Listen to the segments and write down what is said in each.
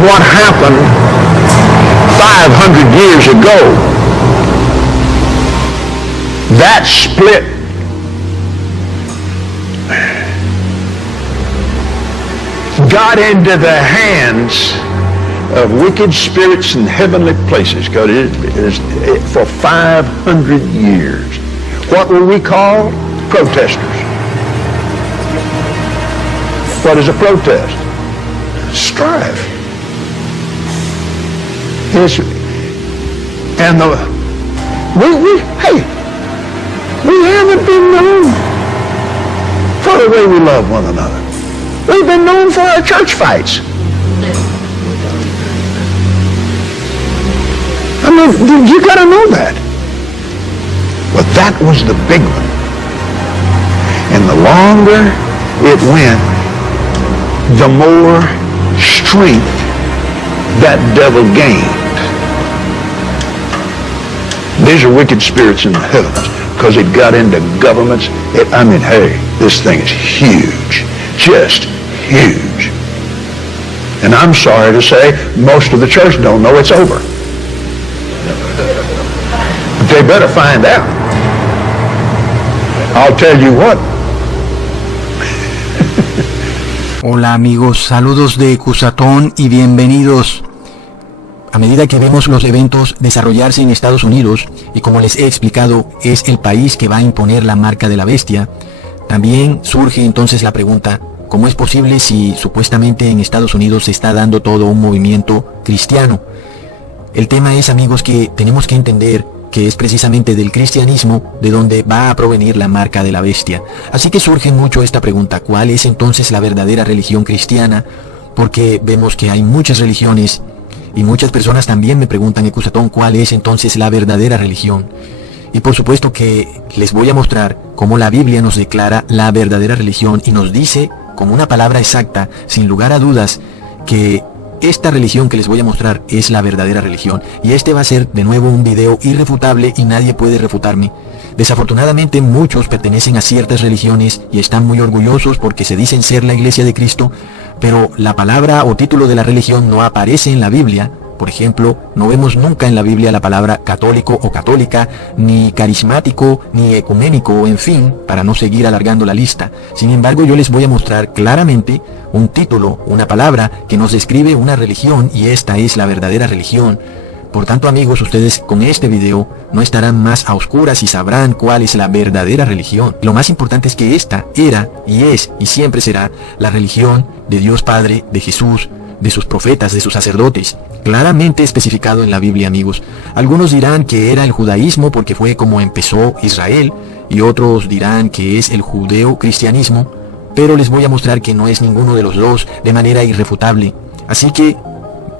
what happened 500 years ago. That split got into the hands of wicked spirits in heavenly places, because for 500 years. What were we called? Protesters. What is a protest? Strife. And we haven't been known for the way we love one another. We've been known for our church fights. I mean, you got to know that. But that was the big one. And the longer it went, the more strength that devil gained. These are wicked spirits in the heavens, because it got into governments. Hey, this thing is huge. Just huge. And I'm sorry to say, most of the church don't know it's over. But they better find out. I'll tell you what. Hola amigos, saludos de Cusatón y bienvenidos. A medida que vemos los eventos desarrollarse en Estados Unidos, y como les he explicado, es el país que va a imponer la marca de la bestia, también surge entonces la pregunta, ¿cómo es posible si supuestamente en Estados Unidos se está dando todo un movimiento cristiano? El tema es, amigos, que tenemos que entender que es precisamente del cristianismo de donde va a provenir la marca de la bestia. Así que surge mucho esta pregunta, ¿cuál es entonces la verdadera religión cristiana? Porque vemos que hay muchas religiones y muchas personas también me preguntan, Ecusatón, ¿cuál es entonces la verdadera religión? Y por supuesto que les voy a mostrar cómo la Biblia nos declara la verdadera religión y nos dice con una palabra exacta, sin lugar a dudas, que esta religión que les voy a mostrar es la verdadera religión. Y este va a ser de nuevo un video irrefutable y nadie puede refutarme. Desafortunadamente muchos pertenecen a ciertas religiones y están muy orgullosos porque se dicen ser la Iglesia de Cristo, pero la palabra o título de la religión no aparece en la Biblia. Por ejemplo, no vemos nunca en la Biblia la palabra católico o católica, ni carismático, ni ecuménico, en fin, para no seguir alargando la lista. Sin embargo, yo les voy a mostrar claramente un título, una palabra que nos describe una religión, y esta es la verdadera religión. Por tanto, amigos, ustedes con este video no estarán más a oscuras y sabrán cuál es la verdadera religión. Lo más importante es que esta era y es y siempre será la religión de Dios Padre, de Jesús, de sus profetas, de sus sacerdotes, claramente especificado en la Biblia, amigos. Algunos dirán que era el judaísmo porque fue como empezó Israel, y otros dirán que es el judeo-cristianismo, pero les voy a mostrar que no es ninguno de los dos de manera irrefutable. Así que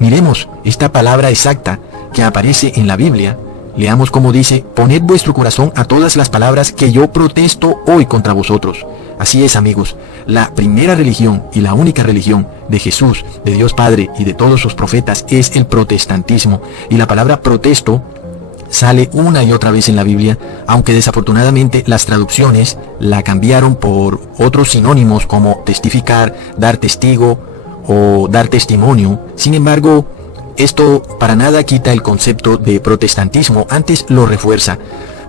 miremos esta palabra exacta que aparece en la Biblia. Leamos como dice: poned vuestro corazón a todas las palabras que yo protesto hoy contra vosotros. Así es, amigos, la primera religión y la única religión de Jesús, de Dios Padre y de todos sus profetas es el protestantismo. Y la palabra protesto sale una y otra vez en la Biblia, aunque desafortunadamente las traducciones la cambiaron por otros sinónimos como testificar, dar testigo o dar testimonio. Sin embargo, esto para nada quita el concepto de protestantismo, antes lo refuerza.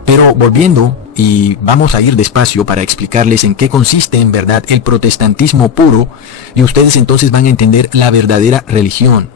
Pero volviendo, y vamos a ir despacio para explicarles en qué consiste en verdad el protestantismo puro, y ustedes entonces van a entender la verdadera religión.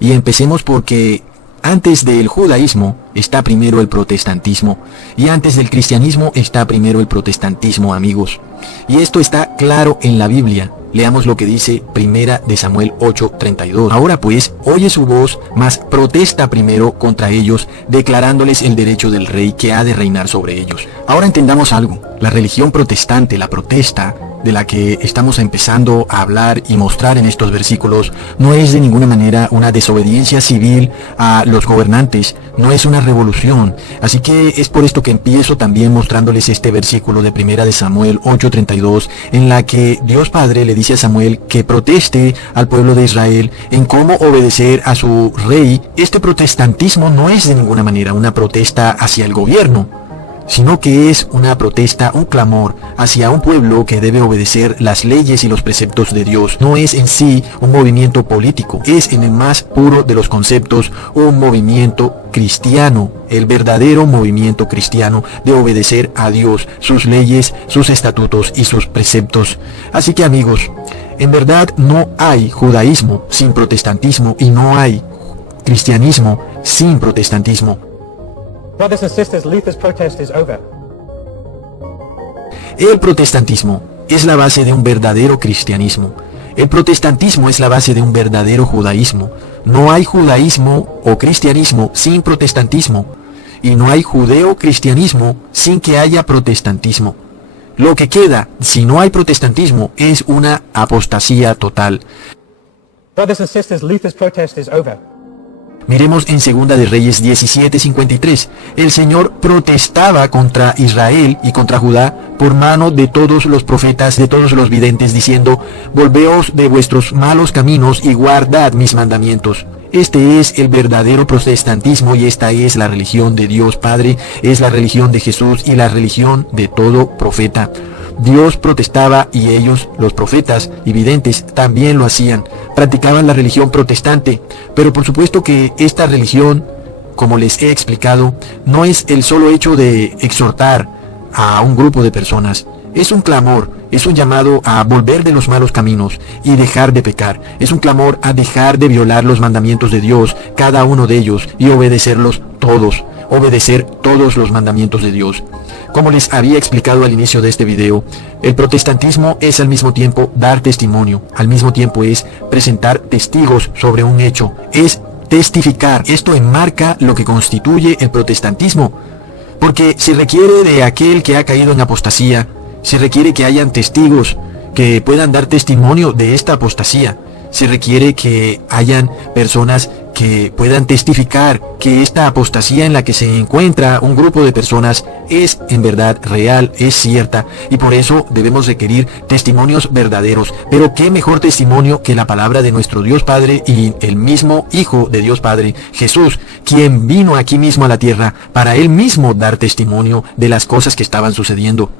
Y empecemos porque antes del judaísmo está primero el protestantismo, y antes del cristianismo está primero el protestantismo, amigos. Y esto está claro en la Biblia. Leamos lo que dice Primera de Samuel 8:32. Ahora pues, oye su voz, mas protesta primero contra ellos, declarándoles el derecho del rey que ha de reinar sobre ellos. Ahora entendamos algo. La religión protestante, la protesta de la que estamos empezando a hablar y mostrar en estos versículos, no es de ninguna manera una desobediencia civil a los gobernantes, no es una revolución. Así que es por esto que empiezo también mostrándoles este versículo de Primera de Samuel 8:32, en la que Dios Padre le dice a Samuel que proteste al pueblo de Israel en cómo obedecer a su rey. Este protestantismo no es de ninguna manera una protesta hacia el gobierno, sino que es una protesta, un clamor hacia un pueblo que debe obedecer las leyes y los preceptos de Dios. No es en sí un movimiento político, es en el más puro de los conceptos un movimiento cristiano, el verdadero movimiento cristiano de obedecer a Dios, sus leyes, sus estatutos y sus preceptos. Así que amigos, en verdad no hay judaísmo sin protestantismo y no hay cristianismo sin protestantismo. Brothers and sisters, Luther's protest is over. El protestantismo es la base de un verdadero cristianismo. El protestantismo es la base de un verdadero judaísmo. No hay judaísmo o cristianismo sin protestantismo. Y no hay judeo-cristianismo sin que haya protestantismo. Lo que queda, si no hay protestantismo, es una apostasía total. Brothers and sisters, Luther's protest is over. Miremos en Segunda de Reyes 17:53. El Señor protestaba contra Israel y contra Judá por mano de todos los profetas, de todos los videntes, diciendo: volveos de vuestros malos caminos y guardad mis mandamientos. Este es el verdadero protestantismo y esta es la religión de Dios Padre, es la religión de Jesús y la religión de todo profeta. Dios protestaba y ellos, los profetas y videntes, también lo hacían. Practicaban la religión protestante, pero por supuesto que esta religión, como les he explicado, no es el solo hecho de exhortar a un grupo de personas. Es un clamor, es un llamado a volver de los malos caminos y dejar de pecar. Es un clamor a dejar de violar los mandamientos de Dios, cada uno de ellos, y obedecerlos todos. Obedecer todos los mandamientos de Dios. Como les había explicado al inicio de este video, el protestantismo es al mismo tiempo dar testimonio, al mismo tiempo es presentar testigos sobre un hecho, es testificar. Esto enmarca lo que constituye el protestantismo, porque se requiere de aquel que ha caído en apostasía, se requiere que hayan testigos que puedan dar testimonio de esta apostasía, se requiere que hayan personas que puedan testificar que esta apostasía en la que se encuentra un grupo de personas es en verdad real, es cierta, y por eso debemos requerir testimonios verdaderos. Pero qué mejor testimonio que la palabra de nuestro Dios Padre y el mismo Hijo de Dios Padre, Jesús, quien vino aquí mismo a la tierra para él mismo dar testimonio de las cosas que estaban sucediendo.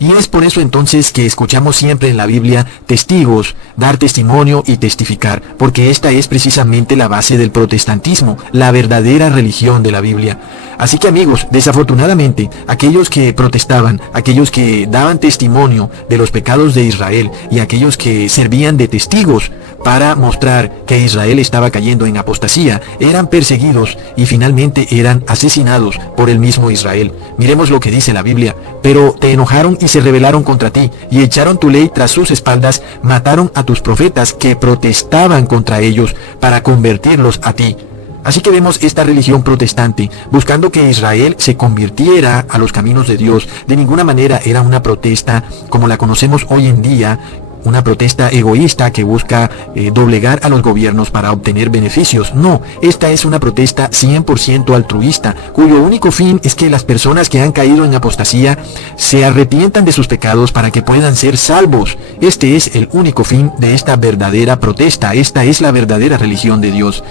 Y es por eso entonces que escuchamos siempre en la Biblia testigos, dar testimonio y testificar, porque esta es precisamente la base del protestantismo, la verdadera religión de la Biblia. Así que amigos, desafortunadamente, aquellos que protestaban, aquellos que daban testimonio de los pecados de Israel y aquellos que servían de testigos para mostrar que Israel estaba cayendo en apostasía, eran perseguidos y finalmente eran asesinados por el mismo Israel. Miremos lo que dice la Biblia: pero te enojaron y se rebelaron contra ti, y echaron tu ley tras sus espaldas, mataron a tus profetas que protestaban contra ellos para convertirlos a ti. Así que vemos esta religión protestante buscando que Israel se convirtiera a los caminos de Dios. De ninguna manera era una protesta como la conocemos hoy en día, una protesta egoísta que busca doblegar a los gobiernos para obtener beneficios. No, esta es una protesta 100% altruista, cuyo único fin es que las personas que han caído en apostasía se arrepientan de sus pecados para que puedan ser salvos. Este es el único fin de esta verdadera protesta. Esta es la verdadera religión de Dios.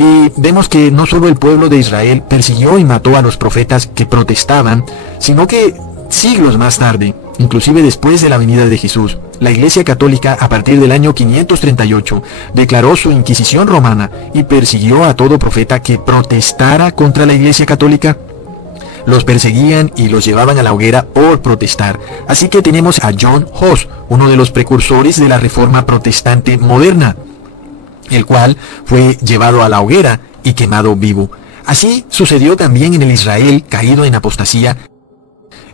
Y vemos que no solo el pueblo de Israel persiguió y mató a los profetas que protestaban, sino que siglos más tarde, inclusive después de la venida de Jesús, la Iglesia Católica a partir del año 538 declaró su Inquisición romana y persiguió a todo profeta que protestara contra la Iglesia Católica. Los perseguían y los llevaban a la hoguera por protestar. Así que tenemos a John Huss, uno de los precursores de la Reforma Protestante moderna, el cual fue llevado a la hoguera y quemado vivo. Así sucedió también en el Israel caído en apostasía.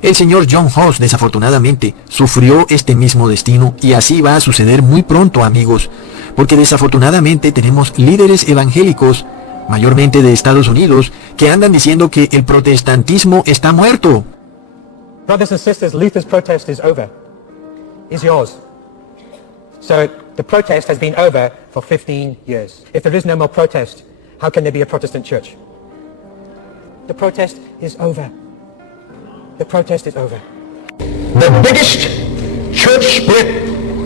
El señor John Huss desafortunadamente sufrió este mismo destino y así va a suceder muy pronto, amigos, porque desafortunadamente tenemos líderes evangélicos, mayormente de Estados Unidos, que andan diciendo que el protestantismo está muerto. Brothers and sisters, Luther's protest is over. It's yours. So the protest has been over for 15 years. If there is no more protest, how can there be a Protestant church? The protest is over. The protest is over. The biggest church split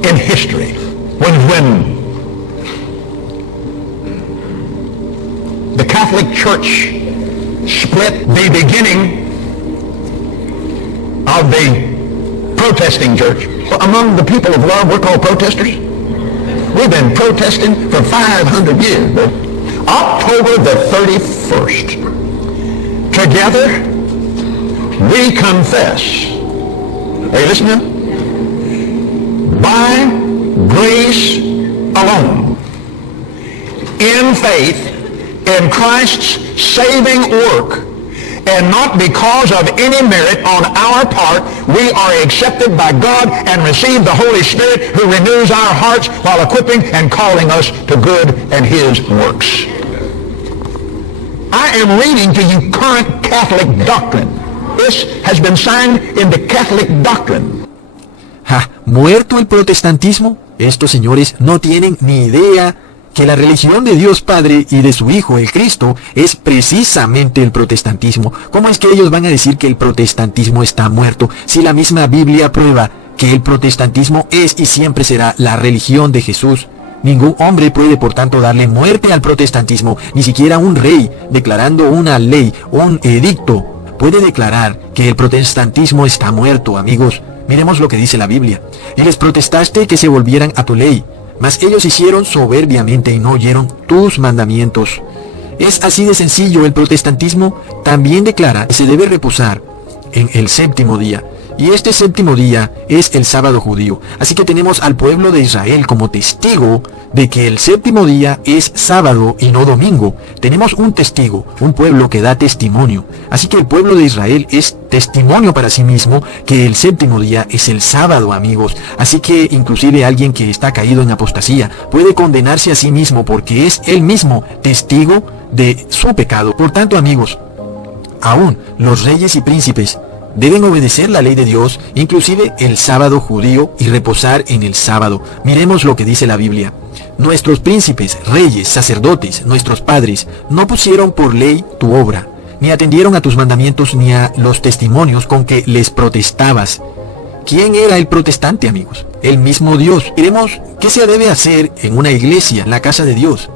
in history was when the Catholic Church split the beginning of the protesting church. Among the people of love, we're called protesters. We've been protesting for 500 years. But October the 31st, together we confess. Are you listening? By grace alone, in faith, in Christ's saving work, and not because of any merit on our part, we are accepted by God and receive the Holy Spirit, who renews our hearts while equipping and calling us to good and His works. I am reading to you current Catholic doctrine. This has been signed into Catholic doctrine. ¿Ha muerto el protestantismo? Estos señores no tienen ni idea que la religión de Dios Padre y de su Hijo, el Cristo, es precisamente el protestantismo. ¿Cómo es que ellos van a decir que el protestantismo está muerto si la misma Biblia prueba que el protestantismo es y siempre será la religión de Jesús? Ningún hombre puede, por tanto, darle muerte al protestantismo. Ni siquiera un rey, declarando una ley, un edicto, puede declarar que el protestantismo está muerto, amigos. Miremos lo que dice la Biblia. Y les protestaste que se volvieran a tu ley, mas ellos hicieron soberbiamente y no oyeron tus mandamientos. Es así de sencillo. El protestantismo también declara que se debe reposar en el séptimo día. Y este séptimo día es el sábado judío. Así que tenemos al pueblo de Israel como testigo de que el séptimo día es sábado y no domingo. Tenemos un testigo, un pueblo que da testimonio. Así que el pueblo de Israel es testimonio para sí mismo que el séptimo día es el sábado, amigos. Así que inclusive alguien que está caído en apostasía puede condenarse a sí mismo porque es él mismo testigo de su pecado. Por tanto, amigos, aún los reyes y príncipes deben obedecer la ley de Dios, inclusive el sábado judío, y reposar en el sábado. Miremos lo que dice la Biblia. Nuestros príncipes, reyes, sacerdotes, nuestros padres, no pusieron por ley tu obra, ni atendieron a tus mandamientos ni a los testimonios con que les protestabas. ¿Quién era el protestante, amigos? El mismo Dios. Miremos qué se debe hacer en una iglesia, en la casa de Dios.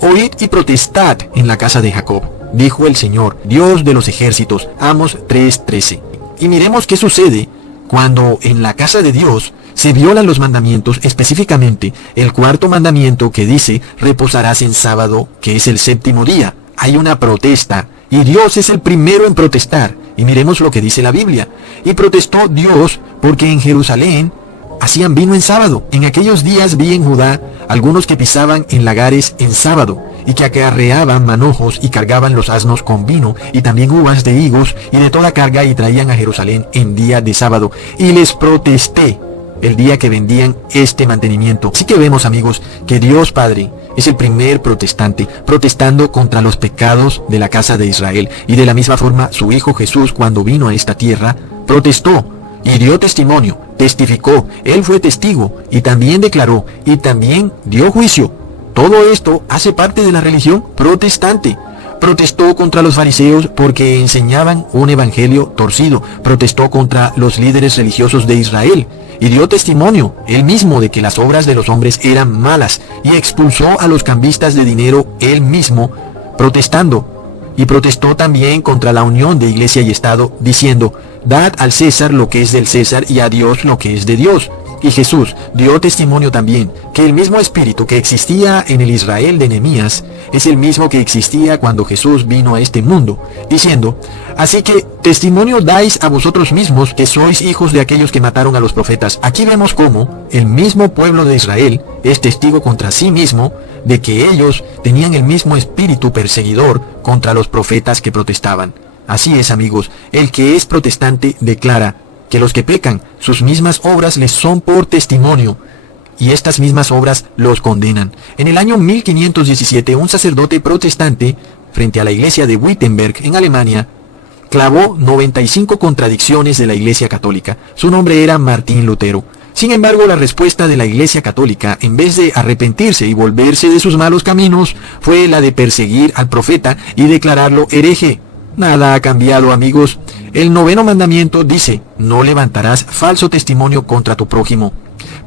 Oíd y protestad en la casa de Jacob, dijo el Señor, Dios de los ejércitos. Amos 3:13. Y miremos qué sucede cuando en la casa de Dios se violan los mandamientos, específicamente el cuarto mandamiento que dice, reposarás en sábado, que es el séptimo día. Hay una protesta, y Dios es el primero en protestar. Y miremos lo que dice la Biblia. Y protestó Dios porque en Jerusalén hacían vino en sábado. En aquellos días vi en Judá algunos que pisaban en lagares en sábado, y que acarreaban manojos y cargaban los asnos con vino, y también uvas de higos y de toda carga, y traían a Jerusalén en día de sábado. Y les protesté el día que vendían este mantenimiento. Así que vemos, amigos, que Dios Padre es el primer protestante, protestando contra los pecados de la casa de Israel. Y de la misma forma, su Hijo Jesús, cuando vino a esta tierra, protestó y dio testimonio, testificó. Él fue testigo y también declaró y también dio juicio. Todo esto hace parte de la religión protestante. Protestó contra los fariseos porque enseñaban un evangelio torcido. Protestó contra los líderes religiosos de Israel y dio testimonio él mismo de que las obras de los hombres eran malas, y expulsó a los cambistas de dinero él mismo, protestando. Y protestó también contra la unión de iglesia y Estado, diciendo, dad al César lo que es del César y a Dios lo que es de Dios. Y Jesús dio testimonio también que el mismo espíritu que existía en el Israel de Nehemías es el mismo que existía cuando Jesús vino a este mundo, diciendo, así que testimonio dais a vosotros mismos que sois hijos de aquellos que mataron a los profetas. Aquí vemos cómo el mismo pueblo de Israel es testigo contra sí mismo de que ellos tenían el mismo espíritu perseguidor contra los profetas que protestaban. Así es, amigos, el que es protestante declara que los que pecan, sus mismas obras les son por testimonio, y estas mismas obras los condenan. En el año 1517, un sacerdote protestante, frente a la iglesia de Wittenberg, en Alemania, clavó 95 contradicciones de la iglesia católica. Su nombre era Martín Lutero. Sin embargo, la respuesta de la iglesia católica, en vez de arrepentirse y volverse de sus malos caminos, fue la de perseguir al profeta y declararlo hereje. Nada ha cambiado, amigos. El noveno mandamiento dice, no levantarás falso testimonio contra tu prójimo,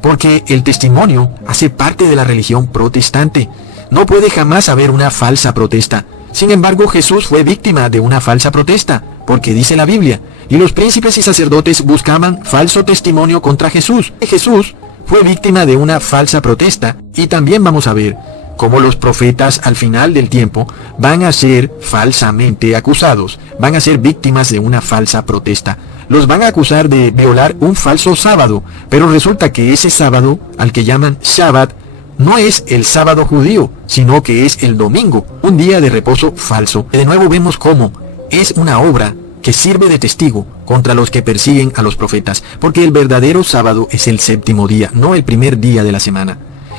porque el testimonio hace parte de la religión protestante. No puede jamás haber una falsa protesta. Sin embargo, Jesús fue víctima de una falsa protesta. porque dice la Biblia, y los príncipes y sacerdotes buscaban falso testimonio contra Jesús. Jesús fue víctima de una falsa protesta, y también vamos a ver cómo los profetas al final del tiempo van a ser falsamente acusados, van a ser víctimas de una falsa protesta. Los van a acusar de violar un falso sábado, pero resulta que ese sábado, al que llaman Shabbat, no es el sábado judío, sino que es el domingo, un día de reposo falso. De nuevo vemos cómo es una obra que sirve de testigo contra los que persiguen a los profetas, porque el verdadero sábado es el séptimo día, no el primer día de la semana.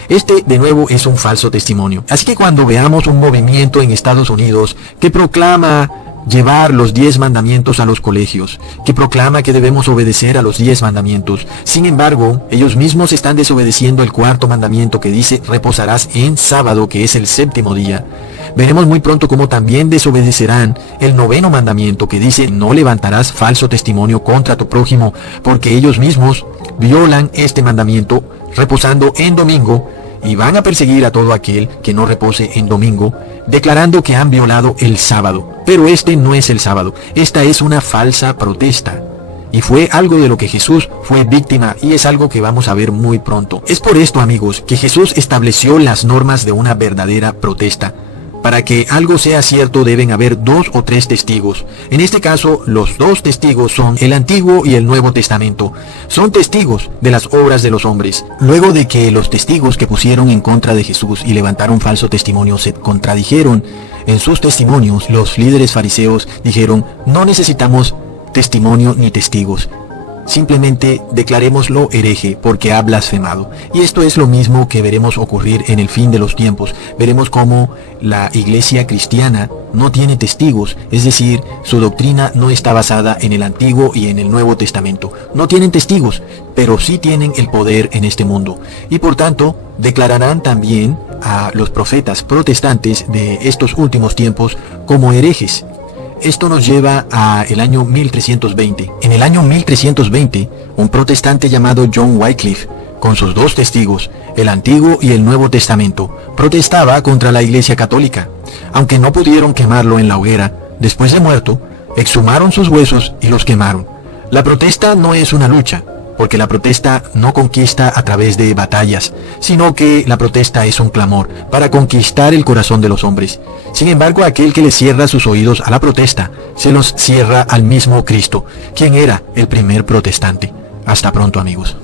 Este, de nuevo, es un falso testimonio. Así que cuando veamos un movimiento en Estados Unidos que proclama llevar los 10 mandamientos a los colegios, que proclama que debemos obedecer a los 10 mandamientos, sin embargo, ellos mismos están desobedeciendo el cuarto mandamiento que dice, reposarás en sábado, que es el séptimo día. Veremos muy pronto cómo también desobedecerán el noveno mandamiento que dice, no levantarás falso testimonio contra tu prójimo, porque ellos mismos violan este mandamiento reposando en domingo, y van a perseguir a todo aquel que no repose en domingo, declarando que han violado el sábado. Pero este no es el sábado, esta es una falsa protesta. Y fue algo de lo que Jesús fue víctima, y es algo que vamos a ver muy pronto. Es por esto, amigos, que Jesús estableció las normas de una verdadera protesta. Para que algo sea cierto deben haber 2 o 3 testigos. En este caso, los 2 testigos son el Antiguo y el Nuevo Testamento. Son testigos de las obras de los hombres. Luego de que los testigos que pusieron en contra de Jesús y levantaron falso testimonio se contradijeron en sus testimonios, los líderes fariseos dijeron, no necesitamos testimonio ni testigos. Simplemente declarémoslo hereje porque ha blasfemado. Y esto es lo mismo que veremos ocurrir en el fin de los tiempos. Veremos cómo la iglesia cristiana no tiene testigos, es decir, su doctrina no está basada en el Antiguo y en el Nuevo Testamento. No tienen testigos, pero sí tienen el poder en este mundo. Y por tanto, declararán también a los profetas protestantes de estos últimos tiempos como herejes. Esto nos lleva a el año 1320. En el año 1320, un protestante llamado John Wycliffe, con sus 2 testigos, el Antiguo y el Nuevo Testamento, protestaba contra la Iglesia Católica. Aunque no pudieron quemarlo en la hoguera, después de muerto, exhumaron sus huesos y los quemaron. La protesta no es una lucha, porque la protesta no conquista a través de batallas, sino que la protesta es un clamor para conquistar el corazón de los hombres. Sin embargo, aquel que le cierra sus oídos a la protesta, se los cierra al mismo Cristo, quien era el primer protestante. Hasta pronto, amigos.